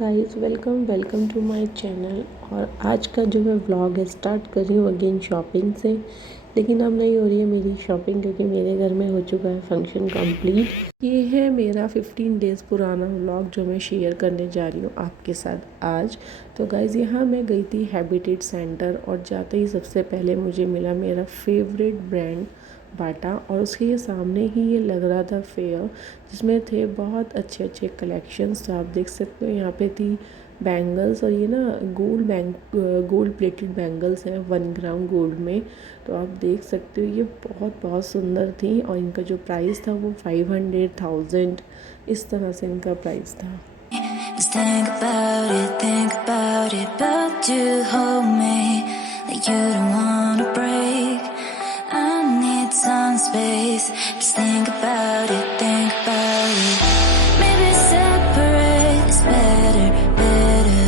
Guys, welcome welcome to my channel. और आज का जो मैं व्लॉग है स्टार्ट कर रही हूँ अगेन शॉपिंग से। लेकिन अब नहीं हो रही है मेरी शॉपिंग क्योंकि मेरे घर में हो चुका है फंक्शन कंप्लीट। ये है मेरा 15 डेज़ पुराना व्लॉग जो मैं शेयर करने जा रही हूँ आपके साथ आज। तो गाइस, यहाँ मैं गई थी हैबिटेट सेंटर और जाते ही सबसे पहले मुझे मिला मेरा फेवरेट ब्रांड बाटा। और उसके ये सामने ही ये लग रहा था फेयर जिसमें थे बहुत अच्छे अच्छे कलेक्शंस। तो आप देख सकते हो यहाँ पे थी बैंगल्स, और ये ना गोल्ड प्लेटेड बैंगल्स हैं 1 ग्राम गोल्ड में। तो आप देख सकते हो ये बहुत बहुत सुंदर थी और इनका जो प्राइस था वो 500,000 इस तरह से इनका प्राइस था। Just think about it, but you hold me like you don't wanna break. I need some space. Just think about it, maybe separate is better, better.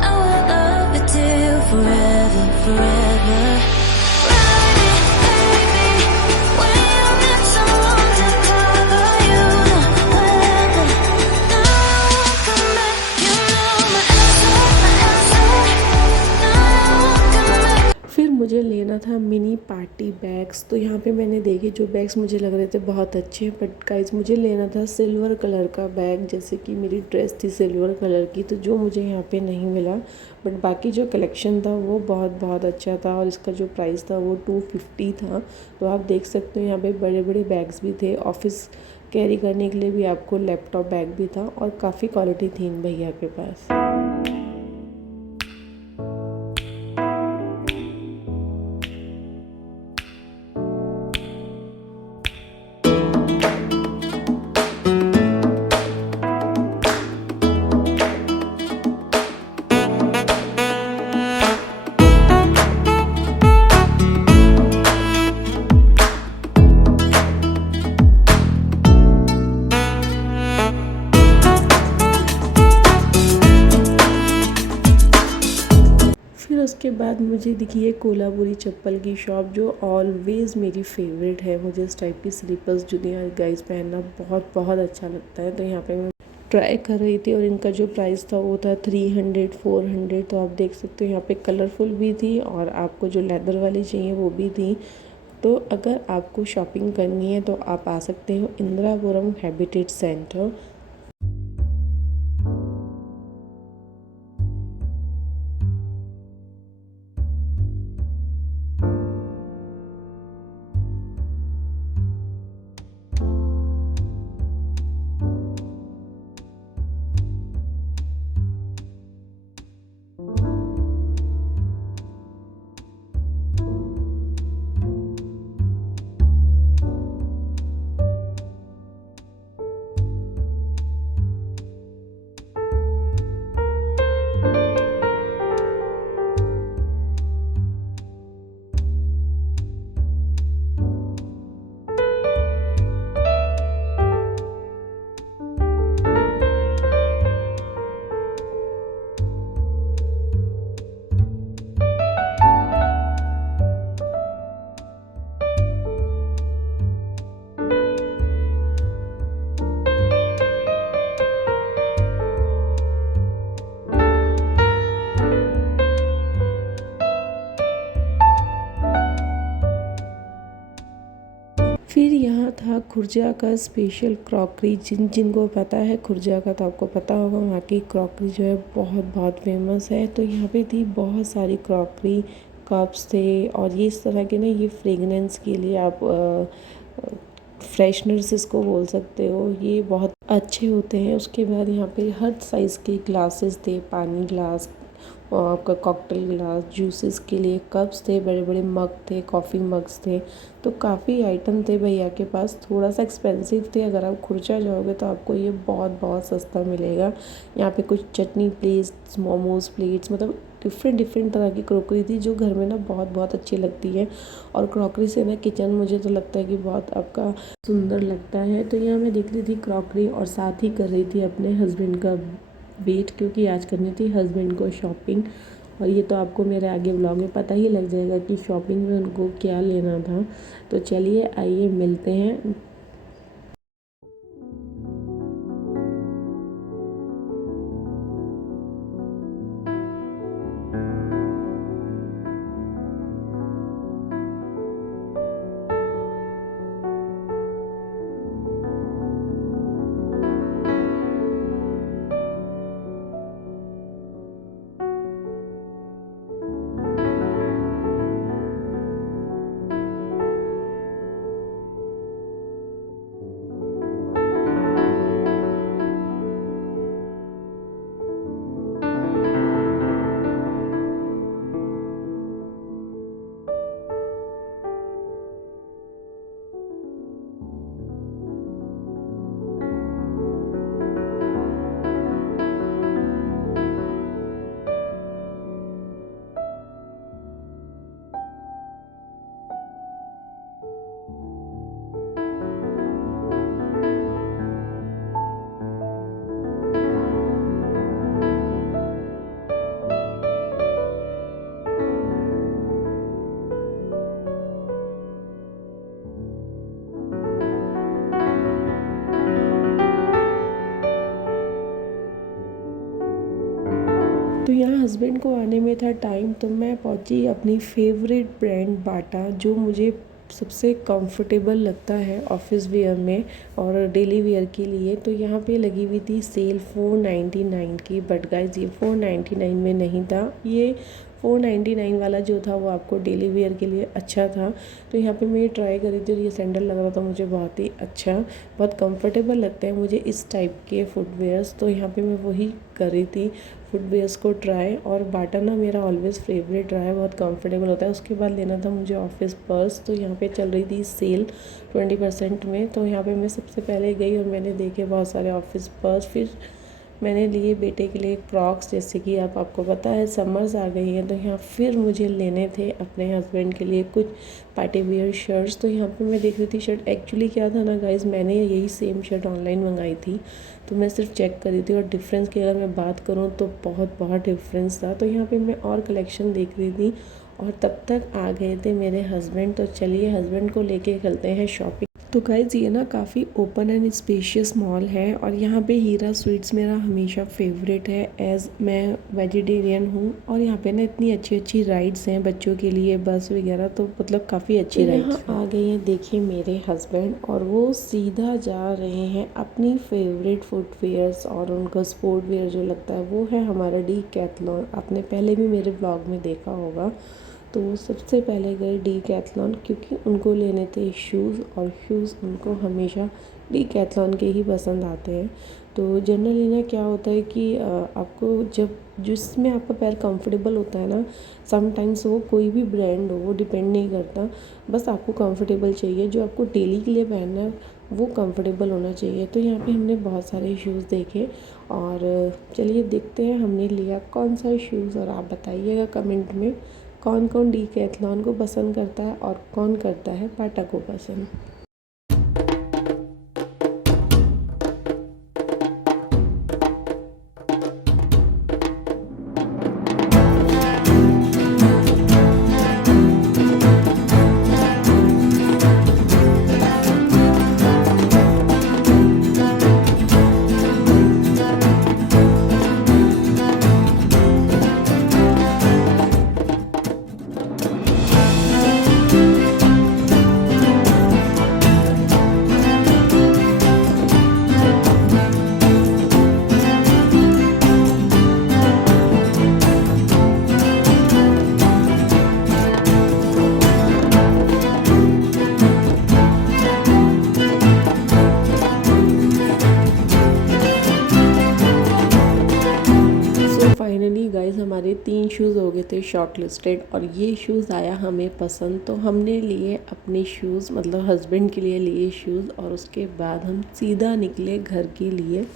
I will love you till forever, forever. Ride it, baby, when you need someone to cover you. Whenever, now I won't come back. You know my answer, now I won't come back. फिर मुझे लेना था mini party bags. तो यहाँ पे मैंने देखे जो बैग्स मुझे लग रहे थे बहुत अच्छे, बट गाइस मुझे लेना था सिल्वर कलर का बैग, जैसे कि मेरी ड्रेस थी सिल्वर कलर की, तो जो मुझे यहाँ पे नहीं मिला। बट बाकी जो कलेक्शन था वो बहुत बहुत अच्छा था और इसका जो प्राइस था वो 250 था। तो आप देख सकते हो यहाँ पे बड़े बड़े बैग्स भी थे, ऑफिस कैरी करने के लिए भी आपको लैपटॉप बैग भी था और काफ़ी क्वालिटी थी इन भैया के पास। फिर उसके बाद मुझे दिखी है कोल्हापुरी चप्पल की शॉप, जो ऑलवेज़ मेरी फेवरेट है। मुझे इस टाइप की स्लीपर्स जूतियाँ गाइस पहनना बहुत बहुत अच्छा लगता है। तो यहाँ पे मैं ट्राई कर रही थी और इनका जो प्राइस था वो था 300 400। तो आप देख सकते हो यहाँ पे कलरफुल भी थी और आपको जो लेदर वाली चाहिए वो भी थी। तो अगर आपको शॉपिंग करनी है तो आप आ सकते हो इंदिरापुरम हैबिटेट सेंटर। फिर यहाँ था खुर्जा का स्पेशल क्रॉकरी। जिनको पता है खुर्जा का तो आपको पता होगा वहाँ की क्रॉकरी जो है बहुत बहुत फेमस है। तो यहाँ पे थी बहुत सारी क्रॉकरी, कप्स थे और ये इस तरह के ना, ये फ्रेगनेंस के लिए आप फ्रेशनर्स इसको बोल सकते हो, ये बहुत अच्छे होते हैं। उसके बाद यहाँ पे हर साइज़ के ग्लासेस थे, पानी ग्लास और आपका कॉकटेल ग्लास, जूसेस के लिए कप्स थे, बड़े बड़े मग थे, कॉफ़ी मग्स थे। तो काफ़ी आइटम थे भैया के पास। थोड़ा सा एक्सपेंसिव थे, अगर आप खुर्जा जाओगे तो आपको ये बहुत बहुत सस्ता मिलेगा। यहाँ पे कुछ चटनी प्लेट्स, मोमोज प्लेट्स, मतलब डिफरेंट तरह की क्रॉकरी थी जो घर में ना बहुत बहुत अच्छी लगती है। और क्रॉकरी से ना किचन मुझे तो लगता है कि बहुत आपका सुंदर लगता है। तो यहाँ मैं देख रही थी क्रॉकरी और साथ ही कर रही थी अपने हस्बैंड का वेट, क्योंकि आज करनी थी हस्बैंड को शॉपिंग। और ये तो आपको मेरे आगे ब्लॉग में पता ही लग जाएगा कि शॉपिंग में उनको क्या लेना था। तो चलिए आइए मिलते हैं। हस्बैंड को आने में था टाइम, तो मैं पहुंची अपनी फेवरेट ब्रांड बाटा, जो मुझे सबसे कंफर्टेबल लगता है ऑफिस वेयर में और डेली वेयर के लिए। तो यहाँ पे लगी हुई थी सेल 499 की, बट गाइज ये 499 में नहीं था, ये 499 वाला जो था वो आपको डेली वेयर के लिए अच्छा था। तो यहाँ पे मैं ये ट्राई करी थी और ये सैंडल लग रहा था मुझे बहुत ही अच्छा, बहुत कंफर्टेबल लगते हैं मुझे इस टाइप के फुटवेयर्स। तो यहाँ पे मैं वही कर रही थी, फुटवेयर्स को ट्राई। और बाटा ना मेरा ऑलवेज़ फेवरेट रहा है, बहुत कंफर्टेबल होता है। उसके बाद लेना था मुझे ऑफिस पर्स, तो यहाँ पे चल रही थी सेल 20% में। तो यहाँ पे मैं सबसे पहले गई और मैंने देखे बहुत सारे ऑफिस पर्स। फिर मैंने लिए बेटे के लिए फ्रॉक्स, जैसे कि आपको पता है समर्स आ गई हैं, तो यहाँ फिर मुझे लेने थे अपने हस्बैंड के लिए कुछ पार्टी वेयर शर्ट्स। तो यहाँ पे मैं देख रही थी शर्ट, एक्चुअली क्या था ना गाइज, मैंने यही सेम शर्ट ऑनलाइन मंगाई थी, तो मैं सिर्फ चेक करी थी। और डिफरेंस की अगर मैं बात करूँ तो बहुत बहुत डिफरेंस था। तो यहाँ पर मैं और कलेक्शन देख रही थी और तब तक आ गए थे मेरे हस्बैंड। तो चलिए हस्बैंड को लेके चलते हैं शॉपिंग। तो गाइज ये ना काफ़ी ओपन एंड स्पेशियस मॉल है और यहाँ पे हीरा स्वीट्स मेरा हमेशा फेवरेट है, एज़ मैं वेजिटेरियन हूँ। और यहाँ पे ना इतनी अच्छी अच्छी राइड्स हैं बच्चों के लिए, बस वगैरह, तो मतलब काफ़ी अच्छी राइड्स हैं। आ गए हैं देखिए मेरे हस्बैंड, और वो सीधा जा रहे हैं अपनी फेवरेट फुटवेयर्स, और उनका स्पोर्ट वेयर जो लगता है वो है हमारा डीकैथलॉन। आपने पहले भी मेरे ब्लॉग में देखा होगा। तो सबसे पहले गए डीकैथलॉन, क्योंकि उनको लेने थे शूज़, और शूज़ उनको हमेशा डीकैथलॉन के ही पसंद आते हैं। तो जनरली ना क्या होता है कि आपको जब जिसमें आपका पैर कंफर्टेबल होता है ना, समटाइम्स वो कोई भी ब्रांड हो वो डिपेंड नहीं करता, बस आपको कंफर्टेबल चाहिए, जो आपको डेली के लिए पहनना है वो कंफर्टेबल होना चाहिए। तो यहाँ पे हमने बहुत सारे शूज़ देखे, और चलिए देखते हैं हमने लिया कौन सा शूज़। और आप बताइएगा कमेंट में कौन कौन डीकैथलॉन को पसंद करता है और कौन करता है बाटा को पसंद। फाइनली गाइस हमारे 3 शूज़ हो गए थे शॉर्ट लिस्टेड, और ये शूज़ आया हमें पसंद, तो हमने लिए अपने शूज़, मतलब हस्बैंड के लिए लिए शूज़। और उसके बाद हम सीधा निकले घर के लिए।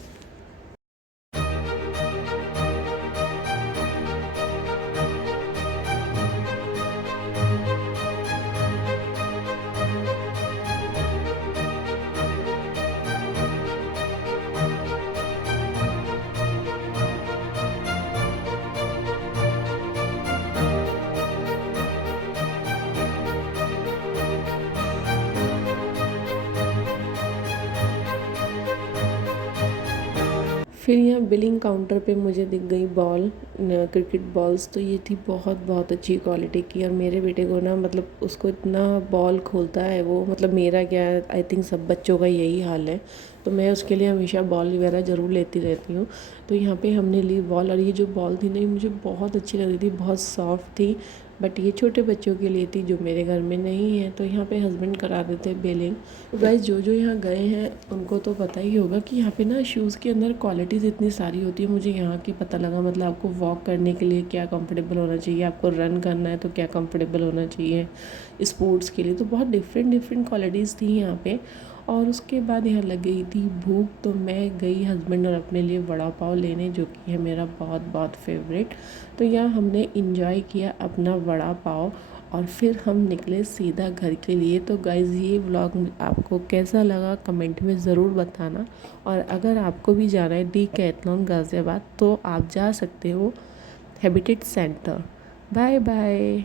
फिर यहाँ बिलिंग काउंटर पे मुझे दिख गई बॉल, क्रिकेट बॉल्स। तो ये थी बहुत बहुत अच्छी क्वालिटी की, और मेरे बेटे को ना मतलब उसको इतना बॉल खोलता है वो, मतलब मेरा क्या है, आई थिंक सब बच्चों का यही हाल है। तो मैं उसके लिए हमेशा बॉल वगैरह ज़रूर लेती रहती हूँ। तो यहाँ पे हमने ली बॉल, और ये जो बॉल थी ना मुझे बहुत अच्छी लग रही थी, बहुत सॉफ्ट थी, बट ये छोटे बच्चों के लिए थी जो मेरे घर में नहीं है। तो यहाँ पे हस्बैंड करा देते बिलिंग। तो गाइस जो यहाँ गए हैं उनको तो पता ही होगा कि यहाँ पे ना शूज़ के अंदर क्वालिटीज़ इतनी सारी होती है। मुझे यहाँ की पता लगा, मतलब आपको वॉक करने के लिए क्या कंफर्टेबल होना चाहिए, आपको रन करना है तो क्या कंफर्टेबल होना चाहिए, स्पोर्ट्स के लिए तो बहुत डिफरेंट क्वालिटीज़ थी यहाँ पे। और उसके बाद यहाँ लग गई थी भूख, तो मैं गई हस्बैंड और अपने लिए वड़ा पाव लेने, जो कि है मेरा बहुत बहुत फेवरेट। तो यहाँ हमने इंजॉय किया अपना वड़ा पाव, और फिर हम निकले सीधा घर के लिए। तो गाइज़ ये व्लॉग आपको कैसा लगा कमेंट में ज़रूर बताना, और अगर आपको भी जाना है डीकैथलॉन गाज़ियाबाद तो आप जा सकते हो हैबिटेट सेंटर। Bye bye.